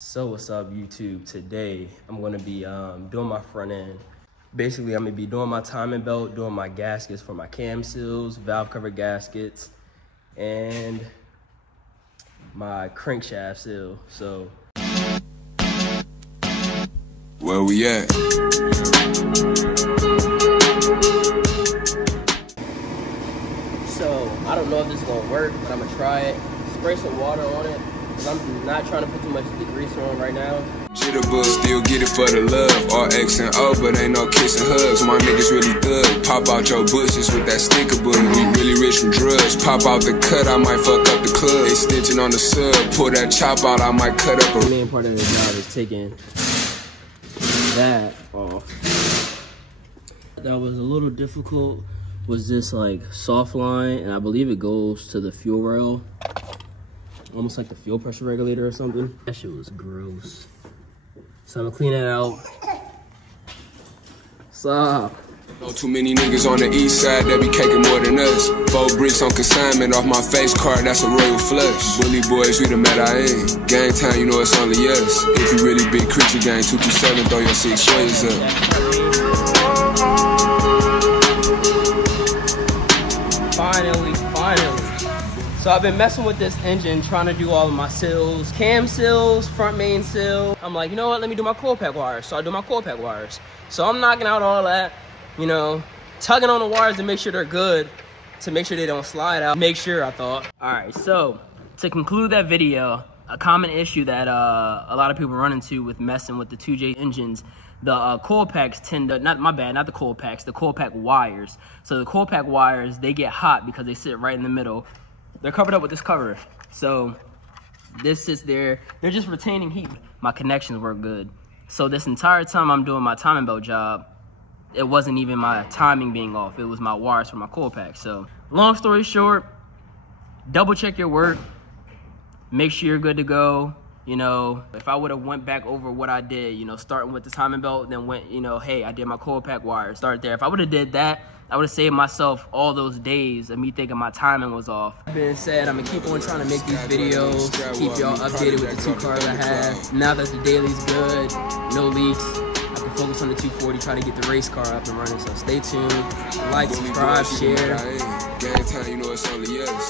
So what's up, YouTube? Today I'm gonna be doing my front end. Basically, I'm gonna be doing my timing belt, doing my gaskets for my cam seals, valve cover gaskets, and my crankshaft seal. So where we at? So I don't know if this is gonna work, but I'm gonna try it. Spray some water on it, because I'm not trying to put too much degreaser on right now. Jitterbug, still get it for the love. RX and O, but ain't no kissing hugs. My niggas really thug. Pop out your bushes with that sticker book. We really rich from drugs. Pop out the cut, I might fuck up the club. Extension on the sub. Pull that chop out, I might cut up a. The main part of the job is taking that off. That was a little difficult. Was this like soft line, and I believe it goes to the fuel rail. Almost like the fuel pressure regulator or something. That shit was gross. So I'm gonna clean it out. Stop. Know too many niggas on the east side that be caking more than us. 4 bricks on consignment off my face card, that's a royal flush. Bully boys, we the MET-IN. Gang time, you know it's only us. If you really big creature gang, 227, throw your 6 ways up. Finally. So I've been messing with this engine, trying to do all of my seals, cam seals, front main seal. I'm like, you know what, let me do my coil pack wires. So I do my coil pack wires. So I'm knocking out all that, you know, tugging on the wires to make sure they're good, to make sure they don't slide out. Make sure, I thought. All right, so to conclude that video, a common issue that a lot of people run into with messing with the 2J engines, the coil packs tend to, not the coil packs, the coil pack wires. So the coil pack wires, they get hot because they sit right in the middle. They're covered up with this cover. So this sits there, they're just retaining heat. My connections work good. So this entire time I'm doing my timing belt job, it wasn't even my timing being off, it was my wires for my coil pack. So long story short, double check your work, make sure you're good to go. You know, if I would have went back over what I did, you know, starting with the timing belt, then went, you know, hey, I did my coil pack wire, start there. If I would have did that, I would have saved myself all those days of me thinking my timing was off. That being said, I'm gonna keep on trying to make these videos, keep y'all updated with the 2 cars I have. Now that the daily's good, no leaks, I can focus on the 240, try to get the race car up and running. So stay tuned, like, subscribe, share. Gang time, you know it's only us.